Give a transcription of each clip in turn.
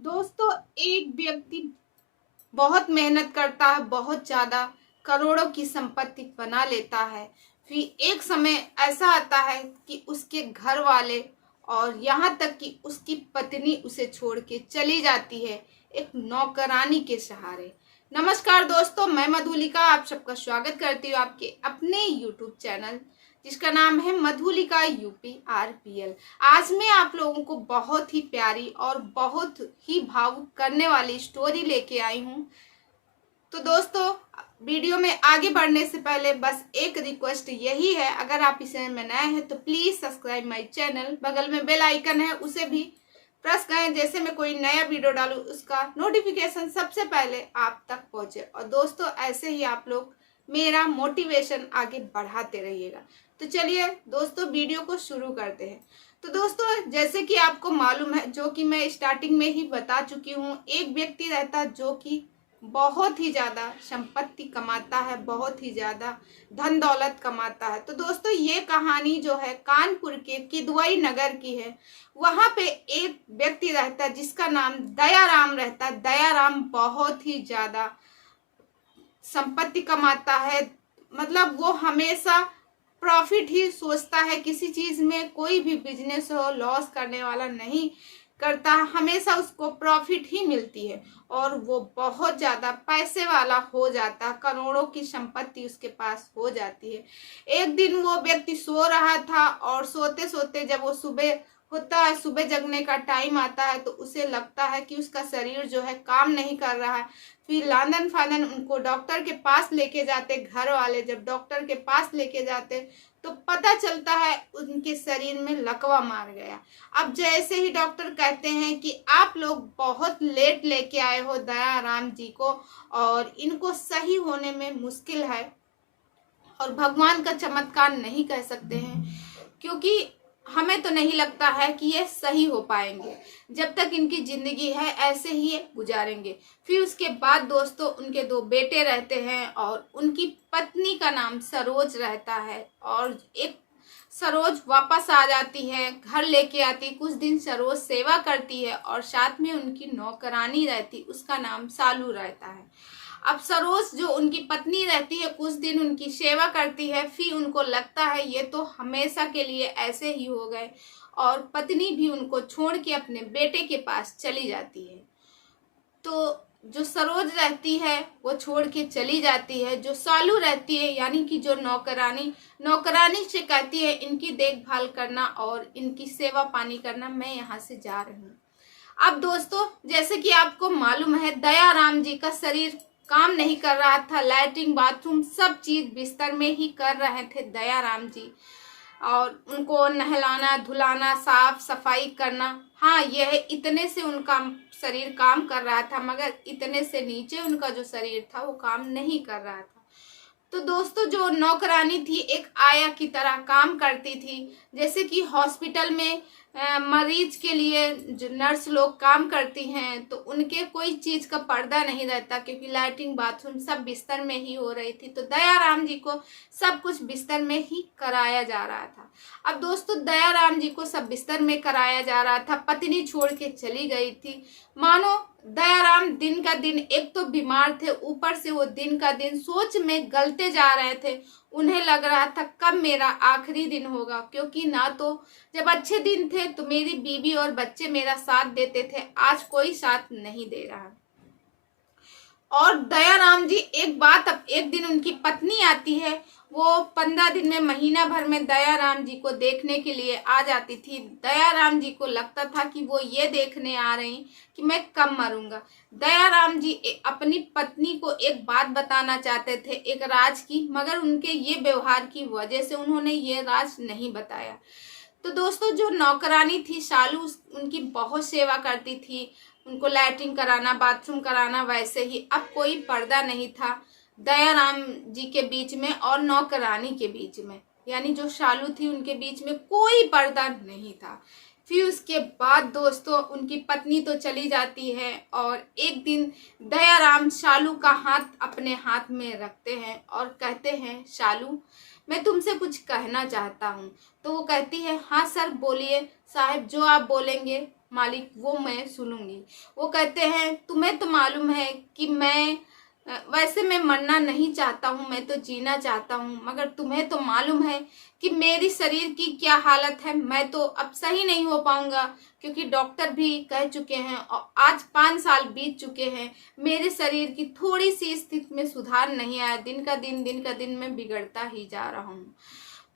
दोस्तों, एक व्यक्ति बहुत मेहनत करता है, बहुत ज्यादा करोड़ों की संपत्ति बना लेता है। फिर एक समय ऐसा आता है कि उसके घर वाले और यहाँ तक कि उसकी पत्नी उसे छोड़ के चली जाती है एक नौकरानी के सहारे। नमस्कार दोस्तों, मैं मधुलिका आप सबका स्वागत करती हूँ आपके अपने यूट्यूब चैनल जिसका नाम है मधुलिका UPRPL। आज मैं आप लोगों को बहुत ही प्यारी और बहुत ही भावुक करने वाली स्टोरी लेके आई हूँ। तो दोस्तों, वीडियो में आगे बढ़ने से पहले बस एक रिक्वेस्ट यही है, अगर आप इस चैनल में नए हैं तो प्लीज सब्सक्राइब माय चैनल। बगल में बेल आइकन है, उसे भी प्रेस करें, जैसे मैं कोई नया वीडियो डालूं उसका नोटिफिकेशन सबसे पहले आप तक पहुंचे। और दोस्तों, ऐसे ही आप लोग मेरा मोटिवेशन आगे बढ़ाते रहिएगा। तो चलिए दोस्तों, वीडियो को शुरू करते हैं। तो दोस्तों, जैसे कि आपको मालूम है, जो कि मैं स्टार्टिंग में ही बता चुकी हूँ, एक व्यक्ति रहता जो कि बहुत ही ज्यादा संपत्ति कमाता है, बहुत ही ज्यादा धन दौलत कमाता है। तो दोस्तों, ये कहानी जो है कानपुर के किदवई नगर की है। वहां पे एक व्यक्ति रहता है जिसका नाम दयाराम रहता है। दयाराम बहुत ही ज्यादा संपत्ति कमाता है, मतलब वो हमेशा प्रॉफिट ही सोचता है, किसी चीज में कोई भी बिजनेस हो लॉस करने वाला नहीं करता, हमेशा उसको प्रॉफिट ही मिलती है। और वो बहुत ज्यादा पैसे वाला हो जाता, करोड़ों की संपत्ति उसके पास हो जाती है। एक दिन वो व्यक्ति सो रहा था और सोते सोते जब वो सुबह होता है, सुबह जगने का टाइम आता है, तो उसे लगता है कि उसका शरीर जो है काम नहीं कर रहा है। फिर लांदन फादन उनको डॉक्टर के पास लेके जाते घर वाले। जब डॉक्टर के पास लेके जाते तो पता चलता है उनके शरीर में लकवा मार गया। अब जैसे ही डॉक्टर कहते हैं कि आप लोग बहुत लेट लेके आए हो दयाराम जी को और इनको सही होने में मुश्किल है, और भगवान का चमत्कार नहीं कह सकते हैं, क्योंकि हमें तो नहीं लगता है कि ये सही हो पाएंगे। जब तक इनकी जिंदगी है ऐसे ही गुजारेंगे। फिर उसके बाद दोस्तों, उनके दो बेटे रहते हैं और उनकी पत्नी का नाम सरोज रहता है। और एक सरोज वापस आ जाती है, घर लेके आती, कुछ दिन सरोज सेवा करती है और साथ में उनकी नौकरानी रहती, उसका नाम सालू रहता है। अब सरोज जो उनकी पत्नी रहती है, कुछ दिन उनकी सेवा करती है, फिर उनको लगता है ये तो हमेशा के लिए ऐसे ही हो गए, और पत्नी भी उनको छोड़ के अपने बेटे के पास चली जाती है। तो जो सरोज रहती है वो छोड़ के चली जाती है। जो सालू रहती है यानी कि जो नौकरानी से कहती है इनकी देखभाल करना और इनकी सेवा पानी करना, मैं यहाँ से जा रही हूँ। अब दोस्तों, जैसे कि आपको मालूम है, दयाराम जी का शरीर काम नहीं कर रहा था, लैट्रिन बाथरूम सब चीज बिस्तर में ही कर रहे थे दयाराम जी। और उनको नहलाना धुलाना साफ सफाई करना, हाँ यह इतने से उनका शरीर काम कर रहा था, मगर इतने से नीचे उनका जो शरीर था वो काम नहीं कर रहा था। तो दोस्तों, जो नौकरानी थी एक आया की तरह काम करती थी। जैसे कि हॉस्पिटल में मरीज के लिए जो नर्स लोग काम करती हैं, तो उनके कोई चीज का पर्दा नहीं रहता, क्योंकि लैट्रिन बाथरूम सब बिस्तर में ही हो रही थी। तो दयाराम जी को सब कुछ बिस्तर में ही कराया जा रहा था। अब दोस्तों, दयाराम जी को सब बिस्तर में कराया जा रहा था, पत्नी छोड़ के चली गई थी। मानो दयाराम दिन का दिन एक तो बीमार थे, ऊपर से वो दिन का दिन सोच में गलते जा रहे थे। उन्हें लग रहा था कब मेरा आखिरी दिन होगा, क्योंकि ना तो जब अच्छे दिन थे तो मेरी बीवी और बच्चे मेरा साथ देते थे, आज कोई साथ नहीं दे रहा। और दयाराम जी अब एक दिन उनकी पत्नी आती है, वो 15 दिन में महीना भर में दयाराम जी को देखने के लिए आ जाती थी। दयाराम जी को लगता था कि वो ये देखने आ रही कि मैं कब मरूंगा। दयाराम जी अपनी पत्नी को एक बात बताना चाहते थे, एक राज की, मगर उनके ये व्यवहार की वजह से उन्होंने ये राज नहीं बताया। तो दोस्तों, जो नौकरानी थी शालू, उनकी बहुत सेवा करती थी, उनको लैट्रिन कराना बाथरूम कराना, वैसे ही अब कोई पर्दा नहीं था दयाराम जी के बीच में और नौकरानी के बीच में, यानी जो शालू थी उनके बीच में कोई पर्दा नहीं था। फिर उसके बाद दोस्तों, उनकी पत्नी तो चली जाती है और एक दिन दयाराम शालू का हाथ अपने हाथ में रखते हैं और कहते हैं, शालू मैं तुमसे कुछ कहना चाहता हूँ। तो वो कहती है, हाँ सर बोलिए साहब, जो आप बोलेंगे मालिक वो मैं सुनूंगी। वो कहते हैं तुम्हें तो मालूम है कि वैसे मैं मरना नहीं चाहता हूँ, मैं तो जीना चाहता हूँ, मगर तुम्हें तो मालूम है कि मेरी शरीर की क्या हालत है, मैं तो अब सही नहीं हो पाऊंगा, क्योंकि डॉक्टर भी कह चुके हैं और आज 5 साल बीत चुके हैं, मेरे शरीर की थोड़ी सी स्थिति में सुधार नहीं आया, दिन का दिन मैं बिगड़ता ही जा रहा हूँ।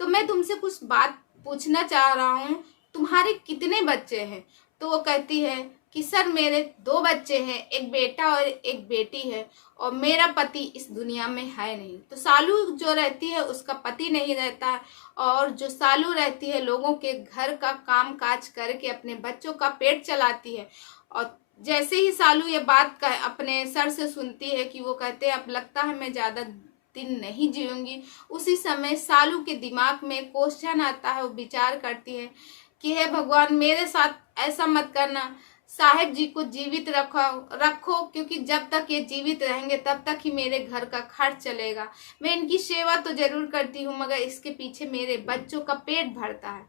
तो मैं तुमसे कुछ बात पूछना चाह रहा हूँ, तुम्हारे कितने बच्चे हैं? तो वो कहती है कि सर मेरे 2 बच्चे हैं, एक बेटा और एक बेटी है, और मेरा पति इस दुनिया में है नहीं। तो सालू जो रहती है उसका पति नहीं रहता है, और जो सालू रहती है लोगों के घर का काम काज करके अपने बच्चों का पेट चलाती है। और जैसे ही सालू ये बात अपने सर से सुनती है कि वो कहते हैं अब लगता है मैं ज्यादा दिन नहीं जीऊंगी, उसी समय सालू के दिमाग में क्वेश्चन आता है, वो विचार करती है कि हे भगवान मेरे साथ ऐसा मत करना, साहेब जी को जीवित रखो, क्योंकि जब तक ये जीवित रहेंगे तब तक ही मेरे घर का खर्च चलेगा। मैं इनकी सेवा तो जरूर करती हूँ, मगर इसके पीछे मेरे बच्चों का पेट भरता है।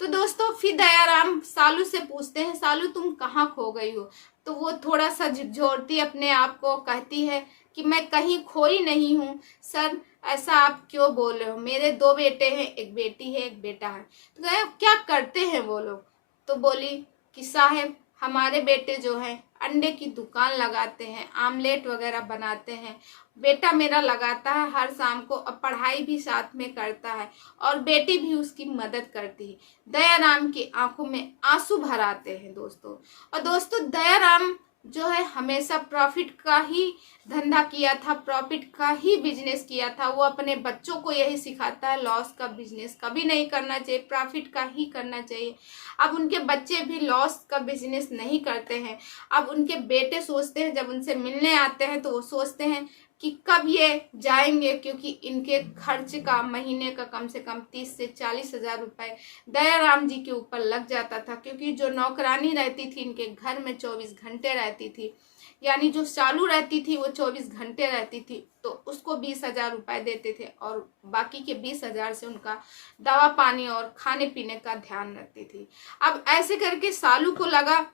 तो दोस्तों फिर दयाराम सालू से पूछते हैं, सालू तुम कहाँ खो गई हो? तो वो थोड़ा सा झिझोरती अपने आप को, कहती है कि मैं कहीं खोई नहीं हूँ सर, ऐसा आप क्यों बोल रहे हो? मेरे 2 बेटे हैं, एक बेटी है एक बेटा है। तो कहे क्या करते हैं वो लोग? तो बोली कि साहब हमारे बेटे जो हैं अंडे की दुकान लगाते हैं, आमलेट वगैरह बनाते हैं, बेटा मेरा लगाता है हर शाम को, और पढ़ाई भी साथ में करता है, और बेटी भी उसकी मदद करती है। दयाराम की आंखों में आंसू भर आते हैं दोस्तों। और दोस्तों दयाराम जो है हमेशा प्रॉफिट का ही धंधा किया था, प्रॉफिट का ही बिजनेस किया था। वो अपने बच्चों को यही सिखाता है, लॉस का बिजनेस कभी नहीं करना चाहिए, प्रॉफिट का ही करना चाहिए। अब उनके बच्चे भी लॉस का बिजनेस नहीं करते हैं। अब उनके बेटे सोचते हैं, जब उनसे मिलने आते हैं तो वो सोचते हैं कि कब ये जाएंगे, क्योंकि इनके खर्च का महीने का कम से कम 30 से 40 हजार रुपए दयाराम जी के ऊपर लग जाता था, क्योंकि जो नौकरानी रहती थी इनके घर में 24 घंटे रहती थी, यानी जो चालू रहती थी वो 24 घंटे रहती थी, तो उसको 20 हजार रुपए देते थे, और बाकी के 20 हजार से उनका दवा पानी और खाने पीने का ध्यान रखती थी। अब ऐसे करके सालू को लगा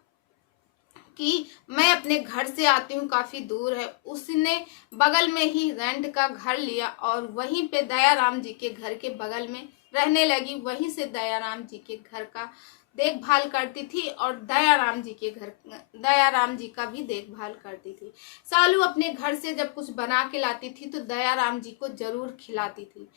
कि मैं अपने घर से आती हूँ, काफी दूर है, उसने बगल में ही रेंट का घर लिया और वहीं पे दयाराम जी के घर के बगल में रहने लगी। वहीं से दयाराम जी के घर का देखभाल करती थी, और दयाराम जी का भी देखभाल करती थी। सालू अपने घर से जब कुछ बना के लाती थी तो दयाराम जी को जरूर खिलाती थी।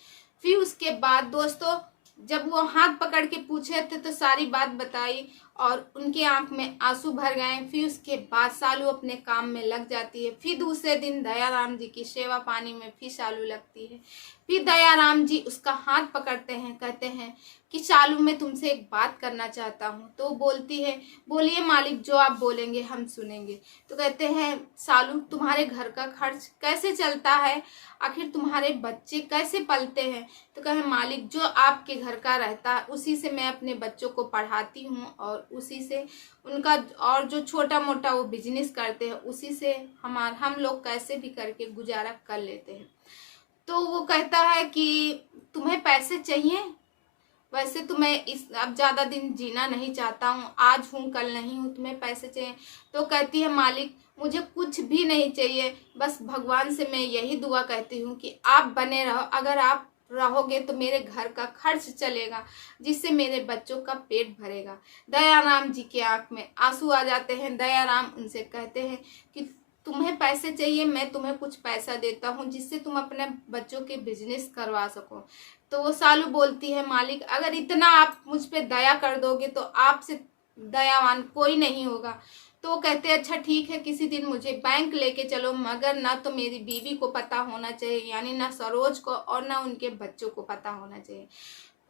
फिर उसके बाद दोस्तों जब वो हाथ पकड़ के पूछे थे तो सारी बात बताई, और उनके आंख में आंसू भर गए। फिर उसके बाद सालू अपने काम में लग जाती है। फिर दूसरे दिन दयाराम जी की सेवा पानी में फिर सालू लगती है। फिर दयाराम जी उसका हाथ पकड़ते हैं, कहते हैं कि सालू मैं तुमसे एक बात करना चाहता हूँ। तो बोलती है बोलिए मालिक, जो आप बोलेंगे हम सुनेंगे। तो कहते हैं सालू तुम्हारे घर का खर्च कैसे चलता है, आखिर तुम्हारे बच्चे कैसे पलते हैं? तो कहे मालिक जो आपके घर का रहता है उसी से मैं अपने बच्चों को पढ़ाती हूँ, और उसी से उनका, और जो छोटा मोटा वो बिजनेस करते हैं उसी से हम लोग कैसे भी करके गुजारा कर लेते हैं। तो वो कहता है कि तुम्हें पैसे चाहिए, वैसे तो मैं अब ज्यादा दिन जीना नहीं चाहता हूँ, आज हूँ कल नहीं हूँ, तुम्हें पैसे चाहिए। तो कहती है मालिक मुझे कुछ भी नहीं चाहिए, बस भगवान से मैं यही दुआ कहती हूँ कि आप बने रहो, अगर आप रहोगे तो मेरे घर का खर्च चलेगा, जिससे मेरे बच्चों का पेट भरेगा। दयाराम जी के आंख में आंसू आ जाते हैं। दयाराम उनसे कहते हैं कि तुम्हें पैसे चाहिए, मैं तुम्हें कुछ पैसा देता हूँ जिससे तुम अपने बच्चों के बिजनेस करवा सको। तो वो सालू बोलती है मालिक अगर इतना आप मुझ पे दया कर दोगे तो आपसे दयावान कोई नहीं होगा। तो वो कहते हैं अच्छा ठीक है, किसी दिन मुझे बैंक लेके चलो, मगर ना तो मेरी बीवी को पता होना चाहिए, यानी ना सरोज को और ना उनके बच्चों को पता होना चाहिए।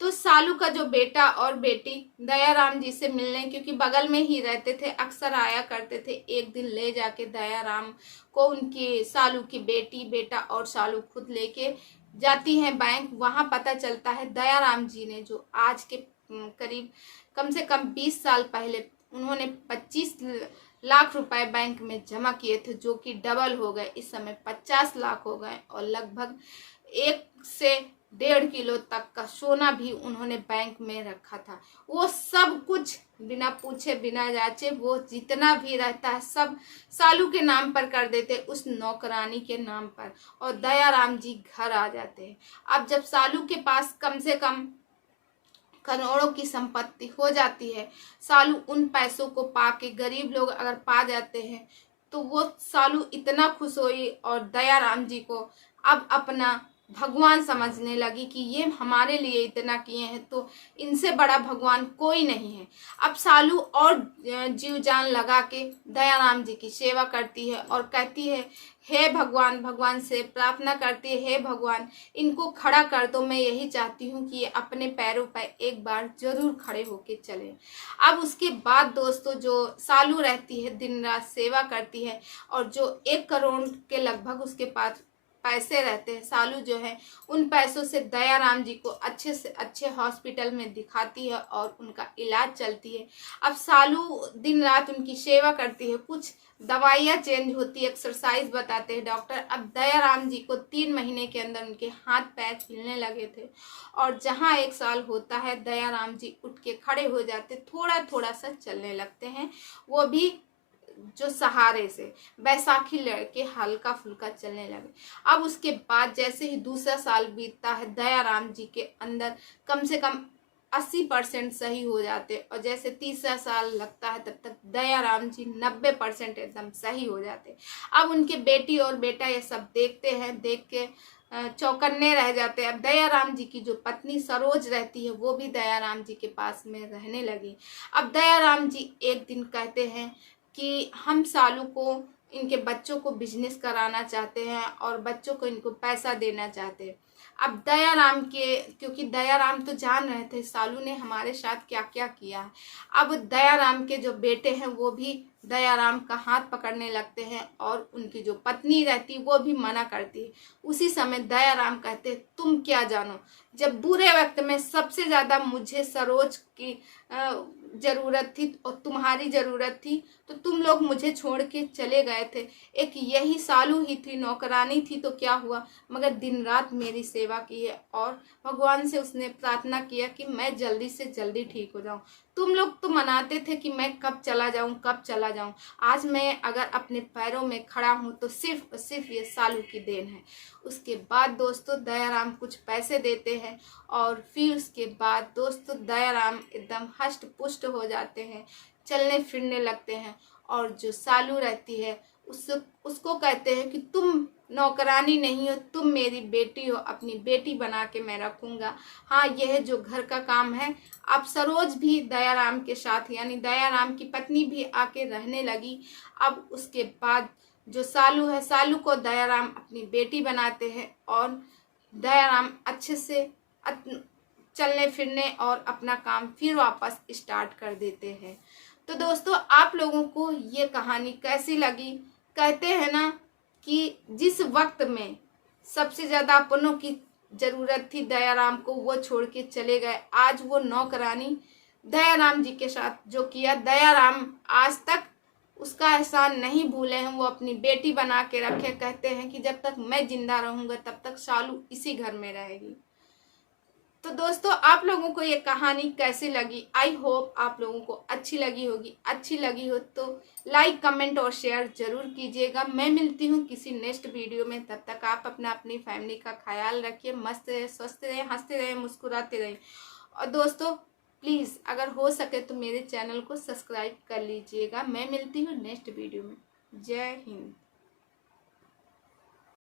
तो सालू का जो बेटा और बेटी दयाराम जी से मिलने, क्योंकि बगल में ही रहते थे, अक्सर आया करते थे, एक दिन ले जाके दयाराम को उनकी सालू की बेटी बेटा और सालू खुद लेके जाती हैं बैंक। वहां पता चलता है दयाराम जी ने जो आज के करीब कम से कम 20 साल पहले उन्होंने 25 लाख रुपए बैंक में जमा किए थे, जो कि डबल हो गए, इस समय 50 लाख हो गए, और लगभग 1 से 1.5 किलो तक का सोना भी उन्होंने बैंक में रखा था। वो सब कुछ बिना पूछे बिना जांचे वो जितना भी रहता है सब सालू के नाम पर कर देते, उस नौकरानी के नाम पर, और दयाराम जी घर आ जाते हैं। अब जब सालू के पास कम से कम करोड़ों की संपत्ति हो जाती है, सालू उन पैसों को पाके, गरीब लोग अगर पा जाते हैं तो वो सालू इतना खुश हुई और दयाराम जी को अब अपना भगवान समझने लगी कि ये हमारे लिए इतना किए हैं तो इनसे बड़ा भगवान कोई नहीं है। अब सालू और जीव जान लगा के दयाराम जी की सेवा करती है और कहती है, हे भगवान, भगवान से प्रार्थना करती है, हे भगवान इनको खड़ा कर दो, मैं यही चाहती हूँ कि ये अपने पैरों पर एक बार जरूर खड़े होके चले। अब उसके बाद दोस्तों जो सालू रहती है दिन रात सेवा करती है और जो 1 करोड़ के लगभग उसके पास पैसे रहते हैं, सालू जो है उन पैसों से दयाराम जी को अच्छे से अच्छे हॉस्पिटल में दिखाती है और उनका इलाज चलती है। अब सालू दिन रात उनकी सेवा करती है, कुछ दवाइयाँ चेंज होती है, एक्सरसाइज बताते हैं डॉक्टर। अब दयाराम जी को 3 महीने के अंदर उनके हाथ पैर हिलने लगे थे और जहाँ 1 साल होता है दयाराम जी उठ के खड़े हो जाते, थोड़ा थोड़ा सा चलने लगते हैं, वो भी जो सहारे से। बैसाखी लड़के हल्का फुल्का चलने लगे। अब उसके बाद जैसे ही दूसरा साल बीतता है दयाराम जी के अंदर कम से कम 80% सही हो जाते और जैसे तीसरा साल लगता है तब तक दयाराम जी 90% एकदम सही हो जाते। अब उनके बेटी और बेटा ये सब देखते हैं, देख के चौकन्ने रह जाते हैं। अब दयाराम जी की जो पत्नी सरोज रहती है वो भी दयाराम जी के पास में रहने लगी। अब दयाराम जी एक दिन कहते हैं कि हम सालू को इनके बच्चों को बिजनेस कराना चाहते हैं और बच्चों को इनको पैसा देना चाहते हैं। अब दयाराम के, क्योंकि दयाराम तो जान रहे थे सालू ने हमारे साथ क्या क्या किया है, अब दयाराम के जो बेटे हैं वो भी दयाराम का हाथ पकड़ने लगते हैं और उनकी जो पत्नी रहती वो भी मना करती है। उसी समय दयाराम कहते तुम क्या जानो, जब बुरे वक्त में सबसे ज़्यादा मुझे सरोज की ज़रूरत थी और तुम्हारी ज़रूरत थी तो तुम लोग मुझे छोड़ के चले गए थे। एक यही सालू ही थी, नौकरानी थी तो क्या हुआ, मगर दिन रात मेरी सेवा की है और भगवान से उसने प्रार्थना किया कि मैं जल्दी से जल्दी ठीक हो जाऊं। तुम लोग तो मनाते थे कि मैं कब चला जाऊं, कब चला जाऊं। आज मैं अगर अपने पैरों में खड़ा हूं तो सिर्फ सिर्फ ये सालू की देन है। उसके बाद दोस्तों दयाराम कुछ पैसे देते हैं और फिर उसके बाद दोस्तों दयाराम एकदम हष्ट पुष्ट हो जाते हैं, चलने फिरने लगते हैं। और जो सालू रहती है उसको कहते हैं कि तुम नौकरानी नहीं हो, तुम मेरी बेटी हो, अपनी बेटी बना के मैं रखूंगा। हाँ, यह जो घर का काम है। अब सरोज भी दयाराम के साथ, यानी दयाराम की पत्नी भी आके रहने लगी। अब उसके बाद जो सालू है, सालू को दयाराम अपनी बेटी बनाते हैं और दयाराम अच्छे से चलने फिरने और अपना काम फिर वापस स्टार्ट कर देते हैं। तो दोस्तों आप लोगों को ये कहानी कैसी लगी? कहते हैं ना कि जिस वक्त में सबसे ज़्यादा अपनों की ज़रूरत थी दयाराम को, वो छोड़ के चले गए। आज वो नौकरानी दयाराम जी के साथ जो किया, दयाराम आज तक उसका एहसान नहीं भूले हैं, वो अपनी बेटी बना के रखे। कहते हैं कि जब तक मैं जिंदा रहूँगा तब तक सालू इसी घर में रहेगी। तो दोस्तों आप लोगों को ये कहानी कैसी लगी? आई होप आप लोगों को अच्छी लगी होगी। अच्छी लगी हो तो लाइक, कमेंट और शेयर जरूर कीजिएगा। मैं मिलती हूँ किसी नेक्स्ट वीडियो में, तब तक आप अपनी फैमिली का ख्याल रखिए। मस्त रहे, स्वस्थ रहे, हंसते रहे, मुस्कुराते रहे। और दोस्तों प्लीज़ अगर हो सके तो मेरे चैनल को सब्सक्राइब कर लीजिएगा। मैं मिलती हूँ नेक्स्ट वीडियो में। जय हिंद।